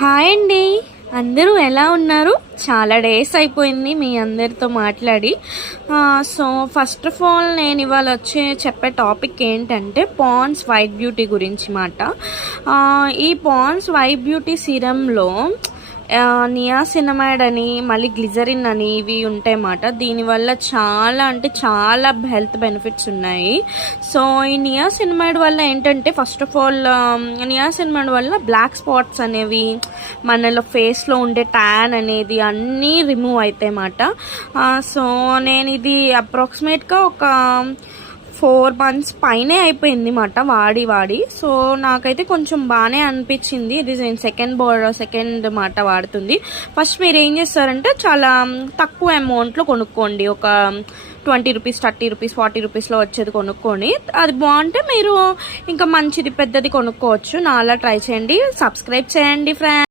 Hi అండి. అందరూ ఎలా ఉన్నారు? చాలా డేస్ అయిపోయింది మీ అందరితో మాట్లాడి. సో ఫస్ట్ ఆఫ్ ఆల్ నేను ఇవాళ చెప్పే టాపిక్ ఏంటంటే పాండ్స్ వైట్ బ్యూటీ గురించి మాట. ఈ పాండ్స్ వైట్ బ్యూటీ సీరంలో నియాసినమైడ్ అని మళ్ళీ గ్లిజరిన్ అని ఇవి ఉంటాయన్నమాట. దీనివల్ల చాలా అంటే చాలా హెల్త్ బెనిఫిట్స్ ఉన్నాయి. సో ఈ నియాసినమైడ్ వల్ల ఏంటంటే ఫస్ట్ ఆఫ్ ఆల్ నియాసినమైడ్ వల్ల బ్లాక్ స్పాట్స్ అనేవి మనలో ఫేస్లో ఉండే ట్యాన్ అనేది అన్నీ రిమూవ్ అవుతాయి అన్నమాట. సో నేను ఇది అప్రాక్సిమేట్గా ఒక 4 months పైనే అయిపోయింది మాట వాడి. సో నాకైతే కొంచెం బాగానే అనిపించింది. ఇది నేను సెకండ్ మాట వాడుతుంది. ఫస్ట్ మీరు ఏం చేస్తారంటే చాలా తక్కువ అమౌంట్లో కొనుక్కోండి. ఒక 20 రూపీస్, 30 రూపీస్, 40 రూపీస్లో వచ్చేది కొనుక్కొని అది బాగుంటే మీరు ఇంకా మంచిది పెద్దది కొనుక్కోవచ్చు. నా అలా ట్రై చేయండి. సబ్స్క్రైబ్ చేయండి ఫ్రెండ్స్.